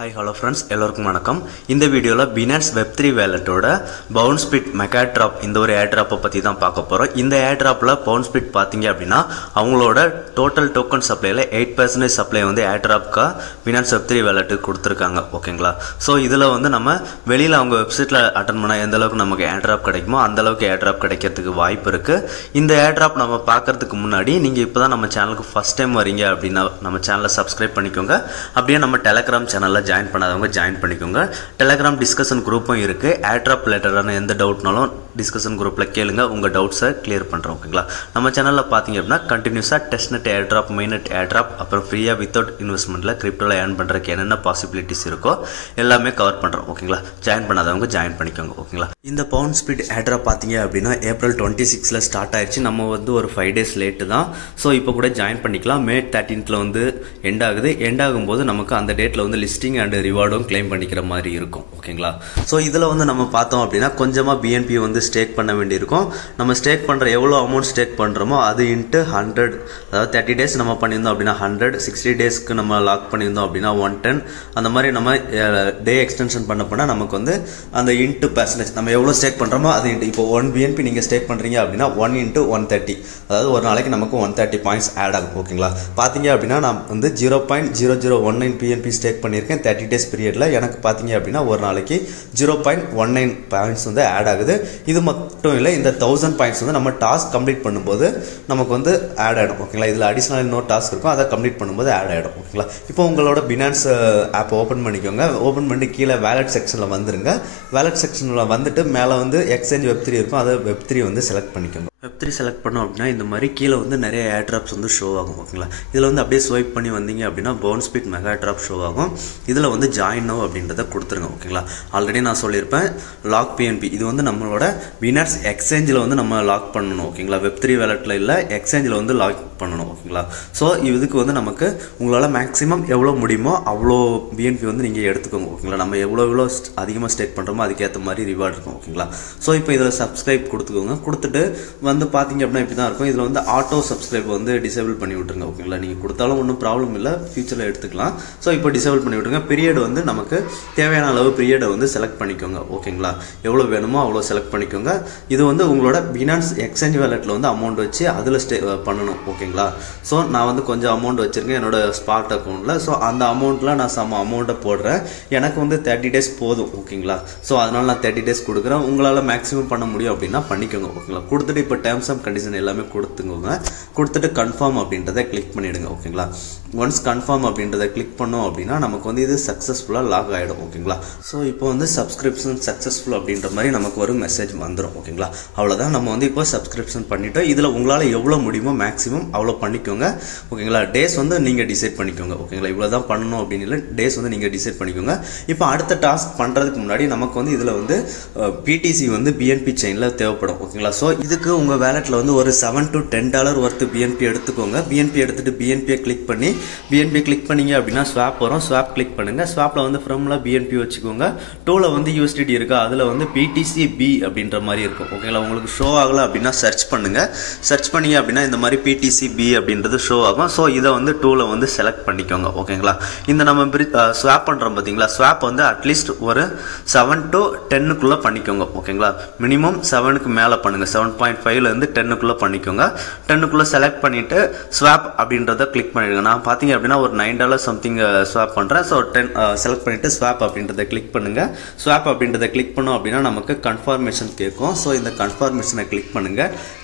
Hi hello friends எல்லாருக்கும் வணக்கம். இந்த வீடியோல Binance Web3 walletோட bounce bit mega drop இந்த ஒரு airdrop பத்தி தான் பார்க்க போறோம். இந்த airdropல bounce bit பாத்தீங்க அப்படினா அவங்களோட total token supplyல 8% supply வந்து airdropக்கு Binance Web3 wallet கொடுத்திருக்காங்க. ஓகேங்களா? சோ இதுல வந்து நம்ம வெளியில அவங்க வெப்சைட்ல அட்டெண்ட் பண்ணா எந்த அளவுக்கு நமக்கு airdrop கிடைக்குமோ அந்த அளவுக்கு airdrop கிடைக்கிறதுக்கு வாய்ப்பு இருக்கு. இந்த airdrop நம்ம பார்க்கிறதுக்கு முன்னாடி நீங்க இப்போதான் நம்ம சேனலுக்கு first time வரீங்க அப்படினா நம்ம சேனலை subscribe பண்ணிக்கோங்க. அப்படியே நம்ம Telegram சேனல்ல ஜாயின் பண்ணாதவங்க ஜாயின் பண்ணிக்கோங்க. Telegram டிஸ்கஷன் குரூப்பும் இருக்கு. airdrop ரிலேட்டடான எந்த டவுட்னாலும் டிஸ்கஷன் குரூப்ல கேளுங்க. உங்க டவுட்ஸை கிளியர் பண்றோம். ஓகேங்களா? நம்ம சேனல்ல பாத்தீங்க அப்படினா கண்டினியூஸா டெஸ்ட்நெட் airdrop, mainnet airdrop அப்புறம் ஃப்ரீயா வித்அவுட் இன்வெஸ்ட்மென்ட்ல கிரிப்டோல earn பண்றதுக்கு என்னென்ன பாசிபிலிட்டிஸ் இருக்கோ எல்லாமே கவர் பண்றோம். ஓகேங்களா? ஜாயின் பண்ணாதவங்க ஜாயின் பண்ணிக்கோங்க. ஓகேங்களா? இந்த bounce bit airdrop பாத்தீங்க அப்படினா April 26ல ஸ்டார்ட் ஆயிருச்சு. நம்ம வந்து ஒரு 5 days லேட் தான். சோ இப்போ கூட ஜாயின் பண்ணிக்கலாம். May 13th வந்து எண்ட் ஆகுது. எண்ட் ஆகும்போது நமக்கு அந்த டேட்ல வந்து லிஸ்டிங் அண்ட் ரிவார்டும் கிளைம் பண்ணிக்கிற மாதிரி இருக்கும். ஓகேங்களா? சோ இதுல வந்து நம்ம பார்த்தோம் அப்படினா கொஞ்சமா BNB வந்து ஸ்டேக் பண்ண வேண்டியிருக்கும். நம்ம ஸ்டேக் பண்ற எவ்வளவு அமௌண்ட் ஸ்டேக் பண்றோமோ அது இன்டு 100, அதாவது 30 டேஸ் நம்ம பண்ணியிருந்தோம் அப்படினா 100, 60 டேஸ்க்கு நம்ம லாக் பண்ணியிருந்தோம் அப்படினா 110, அந்த மாதிரி நம்ம டே எக்ஸ்டென்ஷன் பண்ண நமக்கு வந்து அந்த இன்டு பெர்சன்டேஜ் நம்ம எவ்வளவு ஸ்டேக் பண்றோமோ அது இன்டு இப்போ 1 BNB நீங்க ஸ்டேக் பண்றீங்க அப்படினா 1 into 130, அதாவது ஒரு நாளைக்கு நமக்கு 130 பாயிண்ட்ஸ் ஆட் ஆகும். ஓகேங்களா? பாத்தீங்க அப்படினா நான் வந்து 0.0019 BNB ஸ்டேக் பண்ணியிருக்கேன் 30 டேஸ் பீரியட்ல. எனக்கு பாத்தீங்க அப்படினா ஒரு நாளைக்கு 0.19 பாயிண்ட்ஸ் வந்து ஆட் ஆகுது. இது மட்டும் இல்லை, இந்த 1000 பாயிண்ட்ஸ் வந்து நம்ம டாஸ்க் கம்ப்ளீட் பண்ணும்போது நமக்கு வந்து ஆட் ஆயிடும். ஓகேங்களா? இதுல அடிஷனல் இன்னொரு டாஸ்க் இருக்கும், அதை கம்ப்ளீட் பண்ணும்போது ஆட் ஆயிடும். ஓகேங்களா? இப்போ உங்களோட Binance ஆப் ஓபன் பண்ணிக்கோங்க. ஓபன் பண்ணி கீழே வாலெட் செக்ஷன்ல வந்துருங்க. வாலெட் செக்ஷன்ல வந்துட்டு மேல வந்து எக்ஸ்சேஞ்ச் Web3 இருக்கும், அதை Web3 வந்து செலக்ட் பண்ணிக்கோங்க. Web3 செலக்ட் பண்ணோம் அப்படின்னா இந்த மாதிரி கீழே வந்து நிறைய ஏர்ட்ராப்ஸ் வந்து ஷோ ஆகும். ஓகேங்களா? இதில் வந்து அப்படியே ஸ்வைப் பண்ணி வந்தீங்க அப்படின்னா bounce bit mega drop show ஆகும். இதில் வந்து ஜாயின் நவ் அப்படின்றத கொடுத்துருங்க. ஓகேங்களா? ஆல்ரெடி நான் சொல்லியிருப்பேன் லாக் PNB இது வந்து நம்மளோட Binance எக்ஸ்சேஞ்சில் வந்து நம்ம லாக் பண்ணணும். ஓகேங்களா? Web3 வேலெட்டில் இல்லை, எக்ஸ்சேஞ்சில் வந்து லாக் பண்ணணும். ஓகேங்களா? ஸோ இதுக்கு வந்து நமக்கு உங்களால் மேக்ஸிமம் எவ்வளோ முடியுமோ அவ்வளோ BNB வந்து நீங்கள் எடுத்துக்கோங்க. ஓகேங்களா? நம்ம எவ்வளோ அதிகமாக ஸ்டேக் பண்ணுறோமோ அதுக்கேற்ற மாதிரி ரிவார்ட் இருக்கும். ஓகேங்களா? ஸோ இப்போ இதில் சப்ஸ்கிரைப் கொடுத்துக்கோங்க. கொடுத்துட்டு வந்து பாத்தீங்க அப்படின்னா இப்படி தான் இருக்கும். இதுல வந்து ஆட்டோ சப்ஸ்கிரைப் வந்து டிசேபிள் பண்ணி விட்டுருங்க. ஓகேங்களா? நீங்க கொடுத்தாலும் ஒன்றும் ப்ராப்ளம் இல்லை, ஃபியூச்சர்ல எடுத்துக்கலாம். ஸோ இப்போ டிசேபிள் பண்ணி விட்டுருங்க. பீரியட் வந்து நமக்கு தேவையான அளவு பீரியடை வந்து செலக்ட் பண்ணிக்கோங்க. ஓகேங்களா? எவ்வளவு வேணுமோ அவ்வளோ செலக்ட் பண்ணிக்கோங்க. இது வந்து உங்களோட Binance எக்ஸ்சேஞ்ச் வேலெட்ல வந்து அமௌண்ட் வச்சு அதுல பண்ணணும். ஓகேங்களா? ஸோ நான் வந்து கொஞ்சம் அமௌண்ட் வச்சிருக்கேன் என்னோட ஸ்பாட் அக்கௌண்ட்ல. ஸோ அந்த அமௌண்ட்ல நான் சம் அமௌண்ட்டை போடுறேன். எனக்கு வந்து 30 டேஸ் போதும். ஓகேங்களா? ஸோ அதனால நான் 30 டேஸ் கொடுக்குறேன். உங்களால மேக்ஸிமம் பண்ண முடியும் அப்படின்னா பண்ணிக்கோங்க. ஓகேங்களா? கொடுத்துட்டு இப்போ டேர்ம்ஸ் அண்ட் கண்டிஷன் எல்லாமே கொடுத்துக்கோங்க. கொடுத்துட்டு கன்ஃபார்ம் அப்படின்றத கிளிக் பண்ணிடுங்க. ஓகேங்களா? ஒன்ஸ் கன்ஃபார்ம் அப்படின்றத கிளிக் பண்ணோம் அப்படின்னா நமக்கு வந்து இது சக்ஸஸ்ஃபுல்லாக லாக் ஆகிடும். ஓகேங்களா? ஸோ இப்போ வந்து சப்ஸ்கிரிப்ஷன் சக்ஸஸ்ஃபுல் அப்படின்ற மாதிரி நமக்கு ஒரு மெசேஜ் வந்துடும். ஓகேங்களா? அவ்வளோதான், நம்ம வந்து இப்போ சப்ஸ்கிரிப்ஷன் பண்ணிட்டோம். இதில் உங்களால் எவ்வளோ முடியுமோ மேக்ஸிமம் அவ்வளோ பண்ணிக்கோங்க. ஓகேங்களா? டேஸ் வந்து நீங்கள் டிசைட் பண்ணிக்கோங்க. ஓகேங்களா? இவ்வளோ தான் பண்ணணும் அப்படின்னு இல்லை, டேஸ் வந்து நீங்கள் டிசைட் பண்ணிக்கோங்க. இப்போ அடுத்த டாஸ்க் பண்ணுறதுக்கு முன்னாடி நமக்கு வந்து இதில் வந்து PTC வந்து BNB செயினில் தேவைப்படும். ஓகேங்களா? ஸோ இதுக்கு உங்கள் வேலெட்டில் வந்து ஒரு $7 to $10 ஒர்த்து BNB எடுத்துக்கோங்க. BNB எடுத்துட்டு BNB கிளிக் பண்ணி BNB கிளிக் பண்ணீங்க அப்படின்னா ஸ்வாப் வரும். ஸ்வாப் கிளிக் பண்ணுங்க. ஸ்வாப்ல வந்து ஃப்ரம்ல BNB வச்சுக்கோங்க. டூல வந்து USDT இருக்கா, அதுல வந்து PTCB அப்படின்ற மாதிரி இருக்கும். ஓகேங்களா? உங்களுக்கு ஷோ ஆகல அப்படின்னா சர்ச் பண்ணுங்க. சர்ச் பண்ணீங்க அப்படின்னா இந்த மாதிரி PTCB அப்படின்றது ஷோ ஆகும். ஸோ இதை வந்து டூல வந்து செலக்ட் பண்ணிக்கோங்க. ஓகேங்களா? இந்த நம்ம ஸ்வாப் பண்றோம் பார்த்தீங்களா, ஸ்வாப் வந்து அட்லீஸ்ட் ஒரு 7 to 10க்குள்ள பண்ணிக்கோங்க. ஓகேங்களா? மினிமம் 7க்கு மேல பண்ணுங்க. 7.5ல இருந்து 10க்குள்ள பண்ணிக்கோங்க. 10க்குள்ள செலக்ட் பண்ணிட்டு ஸ்வாப் அப்படின்றத கிளிக் பண்ணிடுங்க. நான் பாத்தீங்க அப்படின்னா ஒரு $9 சம்திங் ஸ்வாப் பண்றேன். ஸோ 10 செலக்ட் பண்ணிட்டு ஸ்வாப் அப்படின்றத கிளிக் பண்ணுங்க. ஸ்வாப் அப்படின்றத கிளிக் பண்ணோம் அப்படின்னா நமக்கு கன்ஃபர்மேஷன் கேட்கும். ஸோ இந்த கன்ஃபர்மேஷனை கிளிக் பண்ணுங்க.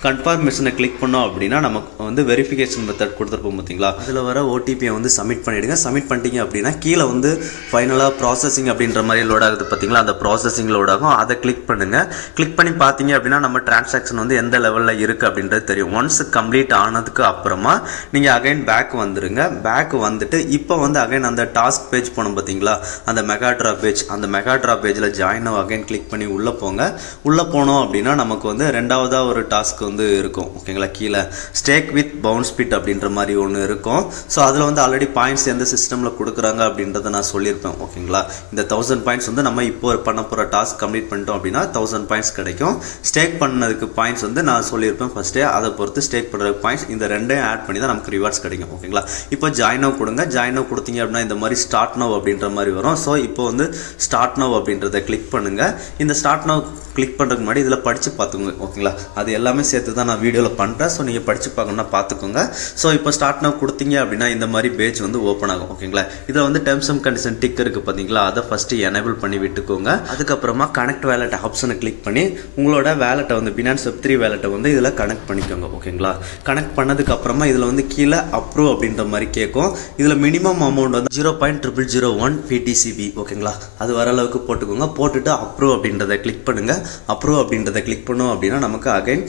கன்ஃபர்மேஷனை கிளிக் பண்ணோம் அப்படின்னா நமக்கு வந்து வெரிஃபிகேஷன் மெத்தட் கொடுத்துருப்போம் பார்த்தீங்களா, அதில் வர OTP வந்து சப்மிட் பண்ணிடுங்க. சப்மிட் பண்ணிட்டீங்க அப்படின்னா கீழே வந்து ஃபைனலாக ப்ராசஸிங் அப்படின்ற மாதிரி லோட் ஆகுது பார்த்தீங்களா, அந்த ப்ராசஸிங் லோட் ஆகும். அதை கிளிக் பண்ணுங்க. கிளிக் பண்ணி பார்த்தீங்க அப்படின்னா நம்ம டிரான்சாக்ஷன் வந்து எந்த லெவலில் இருக்கு அப்படின்றது தெரியும். ஒன்ஸ் கம்ப்ளீட் ஆனதுக்கு அப்புறமா நீங்க அகைன் பேக் வந்துருங்க. பேக் வந்துட்டு இப்போ வந்து அகைன் அந்த டாஸ்க் பேஜ் போனோம் பார்த்தீங்களா, அந்த மெகா ட்ராப் பேஜ், அந்த மெகா ட்ராப் பேஜில் ஜாயின் அகைன் கிளிக் பண்ணி உள்ள போங்க. உள்ள போனோம் அப்படின்னா நமக்கு வந்து ரெண்டாவதா ஒரு டாஸ்க் வந்து இருக்கும். ஓகேங்களா? கீழே ஸ்டேக் வித் பவுன்ஸ் பிட் அப்படின்ற மாதிரி ஒன்று இருக்கும். ஸோ அதில் வந்து ஆல்ரெடி பாயிண்ட்ஸ் எந்த சிஸ்டமில் கொடுக்குறாங்க அப்படின்றத நான் சொல்லியிருப்பேன். ஓகேங்களா, இந்த 1000 பாயிண்ட்ஸ் வந்து நம்ம இப்போ பண்ண போகிற டாஸ்க் கம்ப்ளீட் பண்ணிட்டோம் அப்படின்னா 1000 பாயிண்ட்ஸ் கிடைக்கும். ஸ்டேக் பண்ணதுக்கு பாயிண்ட்ஸ் வந்து நான் சொல்லியிருப்பேன் ஃபர்ஸ்டே. அதை பொறுத்து ஸ்டேக் பண்ணுறதுக்கு பாயிண்ட்ஸ் இந்த ரெண்டையும் ஆட் பண்ணி தான் நமக்கு ரிவார்ட்ஸ் கிடைக்கும். ஓகேங்களா, இப்போ ஜாயின் நவ் கொடுங்க. ஜாயின் நவ் கொடுத்தீங்க அப்படின்னா இந்த மாதிரி ஸ்டார்ட் நவ் அப்படின்ற மாதிரி வரும். ஸோ இப்போ வந்து ஸ்டார்ட் நவ் அப்படின்றத கிளிக் பண்ணுங்க. இந்த ஸ்டார்ட் நவ் கிளிக் பண்ணுறதுக்கு முன்னாடி இதில் படித்து பார்த்துக்கோங்க. ஓகேங்களா, அது எல்லாமே சேர்த்து தான் நான் வீடியோவில் பண்ணுறேன். ஸோ நீங்கள் படித்து பார்க்கணும்னா பார்த்துக்கோங்க. ஸோ இப்போ ஸ்டார்ட் நவ் கொடுத்தீங்க அப்படின்னா இந்த மாதிரி பேஜ் வந்து ஓப்பன் ஆகும். ஓகேங்களா, இதில் வந்து டெர்ம்ஸ் அண்ட் கண்டிஷன் டிக் இருக்குது பார்த்தீங்களா, அதை ஃபஸ்ட்டு எனேபிள் பண்ணி விட்டுக்கோங்க. அதுக்கப்புறமா கனெக்ட் வேலட் ஆப்ஷனை கிளிக் பண்ணி உங்களோட வேலட்டை வந்து பினான்ஸ் வெப்3 வேலட்டை வந்து இதில் கனெக்ட் பண்ணிக்கோங்க. ஓகேங்களா, கனெக்ட் பண்ணதுக்கப்புறமா இதில் வந்து கீழே அப்ரூவ் அப்படின்ற மாதிரி கேட்கும். இதில் மினிமம் அமௌண்ட் வந்து 0.0001 PTCB. ஓகேங்களா, அது வர அளவுக்கு போட்டுக்கோங்க. போட்டுட்டு அப்ரூவ் அப்படின்றத கிளிக் பண்ணுங்கள். அப்ரூவ் அப்படின்றத கிளிக் பண்ணோம் அப்படின்னா நமக்கு அகைன்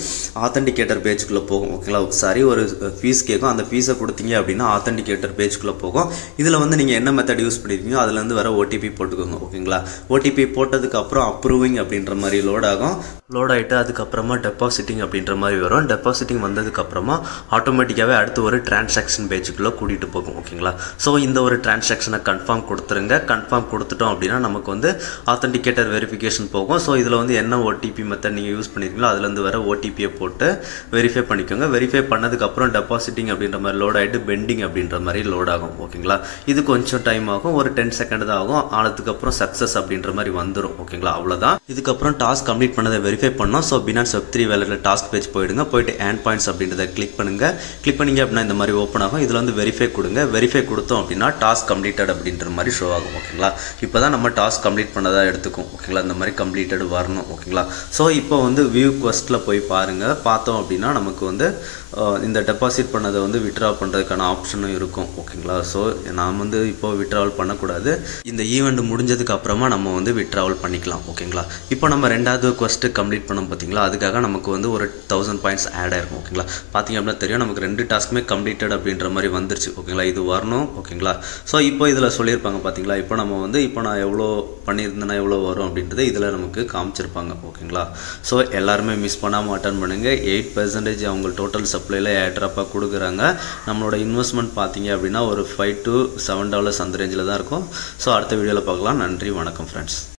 ஆத்தென்டிகேட்டர் பேஜுக்குள்ளே போகும். ஓகேங்களா, சாரி ஒரு ஃபீஸ் கேட்கும். அந்த ஃபீஸை கொடுத்தீங்க அப்படின்னா ஆத்தென்டிகேட்டர் பேஜுக்குள்ளே போகும். இதில் வந்து நீங்கள் என்ன மெத்தட் யூஸ் பண்ணியிருக்கீங்களோ அதுலேருந்து வர ஓடிபி போட்டுக்கோங்க. ஓகேங்களா, ஓடிபி போட்டதுக்கப்புறம் அப்ரூவிங் அப்படின்ற மாதிரி லோட் ஆகும். லோட் ஆகிட்டு அதுக்கப்புறமா டெபாசிட்டிங் அப்படின்ற மாதிரி வரும். டெபாசிட்டிங் வந்ததுக்கப்புறமா ஆட்டோமேட்டிக்காகவே அடுத்து ஒரு டிரான்சாக்ஷன் பேஜுக்குள்ளே கூட்டிகிட்டு போகும். ஓகேங்களா, ஸோ இந்த ஒரு டிரான்சாக்ஷனை கன்ஃபார்ம் கொடுத்துருங்க. கன்ஃபார்ம் கொடுத்துட்டோம் அப்படின்னா நமக்கு வந்து ஆத்தென்டிகேட்டர் வெரிஃபிகேஷன் போகும். ஸோ இதில் வந்து என்ன ஓடிபி மெத்தட் நீங்கள் யூஸ் பண்ணியிருக்கீங்களோ அதுலேருந்து வர ஓடிபியை போட்டு வெரிஃபை பண்ணிக்கோங்க. வெரிஃபை பண்ணதுக்கப்புறம் டெபாசிட்டிங் அப்படின்ற மாதிரி லோட் ஆகிட்டு பெண்டிங் அப்படின்ற மாதிரி லோட் ஆகும். ஓகேங்களா, இது கொஞ்சம் டைம் ஆகும், ஒரு 10 செகண்ட் தான் ஆகும். ஆனதுக்கப்புறம் சக்ஸஸ் அப்படின்ற மாதிரி வந்துடும். ஓகேங்களா, அவ்வளோதான். இதுக்கப்புறம் டாஸ்க் கம்ப்ளீட் பண்ணதை வெரிஃபை பண்ணோம். ஸோ பினான்ஸ் வெப்3 வேலட்டில் டாஸ்க் பேஜ் போயிடுங்க. போயிட்டு ஏர்ன் பாயிண்ட்ஸ் அப்படின்றத கிளிக் பண்ணுங்கள். கிளிக் பண்ணிங்க அப்படின்னா இந்த மாதிரி ஓப்பன் ஆகும். இதில் வந்து வெரிஃபை கொடுங்க. வெரிஃபை கொடுத்தோம் அப்படின்னா டாஸ்க் கம்ப்ளீட்டட் அப்படின்ற மாதிரி ஷோ ஆகும். ஓகேங்களா, இப்போ தான் நம்ம டாஸ்க் கம்ப்ளீட் பண்ணதாக எடுத்துக்கும். ஓகேங்களா, இந்த மாதிரி கம்ப்ளீட்டட் வரணும். ஓகேங்களா, ஸோ இப்போ வந்து வியூ குவெஸ்ட்டில் போய் பாருங்கள். பார்த்தோம் அப்படின்னா நமக்கு வந்து இந்த டெபாசிட் பண்ணதை வந்து வித்ட்ரா பண்ணுறதுக்கான ஆப்ஷனும் இருக்கும். ஓகேங்களா, ஸோ நாம் வந்து இப்போ வித்ட்ராவல் பண்ணக்கூடாது. இந்த ஈவெண்ட் முடிஞ்சதுக்கு அப்புறமா நம்ம வந்து வித்ட்ராவல் பண்ணிக்கலாம். ஓகேங்களா, இப்போ நம்ம ரெண்டாவது குவெஸ்ட்டு கம்ப்ளீட் பண்ணோம் பார்த்தீங்களா, அதுக்காக நமக்கு வந்து ஒரு 1000 பாயிண்ட்ஸ் ஆட் ஆயிருக்கும். ஓகேங்களா, பார்த்தீங்க அப்படின்னா தெரியும் நமக்கு 2 டாஸ்க்குமே கம்ப்ளீட்டட் அப்படின்ற மாதிரி வந்துருச்சு. ஓகேங்களா, இது வரணும். ஓகேங்களா, ஸோ இப்போ இதில் சொல்லியிருப்பாங்க பார்த்தீங்களா, இப்போ நம்ம வந்து இப்போ நான் எவ்வளோ பண்ணியிருந்தேன்னா எவ்வளோ வரும் அப்படின்றது இதில் நமக்கு காமிச்சிருப்பாங்க. ஓகேங்களா, ஸோ எல்லாருமே மிஸ் பண்ணாமல் அட்டன் பண்ணுங்கள். 8% அவங்க டோட்டல் சப்ளையில் ஏட்ராப்பாக கொடுக்குறாங்க. நம்மளோட இன்வெஸ்ட்மெண்ட் பார்த்தீங்க அப்படின்னா ஒரு $5 to $7 அந்த ரேஞ்சில் தான் இருக்கும். ஸோ அடுத்த வீடியோவில் பார்க்கலாம். நன்றி, வணக்கம் ஃப்ரெண்ட்ஸ்.